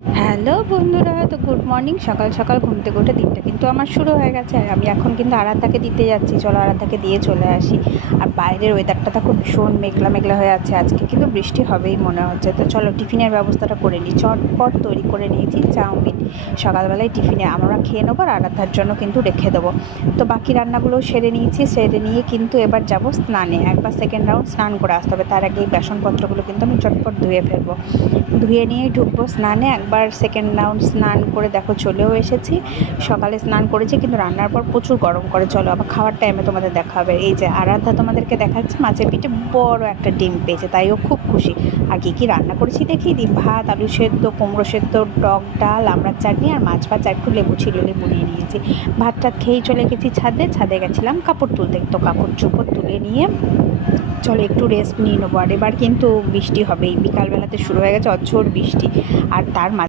Hello বন্ধুরা, তো good morning. সকাল সকাল ঘুম থেকে উঠে দিনটা কিন্তু আমার শুরু হয়ে গেছে। আর আমি এখন কিন্তু আরাধ্যাকে দিতে যাচ্ছি। চলো আরাধ্যাকে দিয়ে চলে আসি। আর বাইরের ওয়েদারটা দেখো ভীষণ মেঘলা মেঘলা হয়ে আছে, আজকে কিন্তু বৃষ্টি হবেই মনে হচ্ছে। তো চলো টিফিনের ব্যবস্থাটা করে নিই। চটপট তৈরি করে নিয়েছি চাউমিন। সকালবেলায় টিফিনে আমরা খেয়ে নেবো, আর আরাধ্যার জন্য কিন্তু রেখে দেবো। তো বাকি রান্নাগুলোও সেরে নিয়েছি। সেরে নিয়ে কিন্তু এবার যাব স্নানে। একবার সেকেন্ড রাউন্ড স্নান করে আসতে হবে। তার আগে এই বাসনপত্রগুলো কিন্তু আমি চটপট ধুয়ে ফেলবো। ধুয়ে নিয়েই ঢুকবো স্নানে। একবার সেকেন্ড রাউন্ড স্নান করে দেখো চলেও এসেছি। সকালে স্নান করেছি, কিন্তু রান্নার পর প্রচুর গরম করে। চলো আবার খাওয়ার টাইমে তোমাদের দেখা হবে। এই যে আরাধ্যা তোমাদেরকে দেখাচ্ছে মাছের পিঠে বড় একটা ডিম পেয়েছে, তাইও খুব খুশি। আর কী কী রান্না করেছি দেখিয়ে দিই। ভাত, আলু সেদ্ধ, কুমড়ো সেদ্ধ, টক ডাল, আমড়ার চাটনি আর মাছ ভাজা, একটু লেবু ছিল, লেবু নিয়ে নিয়েছি। ভাত টাত খেয়েই চলে গেছি ছাদে গেছিলাম কাপড় তুলতে। তো কাপড় চোপড় তুলে নিয়ে চলো একটু রেস্ট নিয়ে নেবো। আর এবার কিন্তু বৃষ্টি হবেই, বিকালবেলাতে শুরু হয়ে গেছে অঝোর বৃষ্টি। আর তার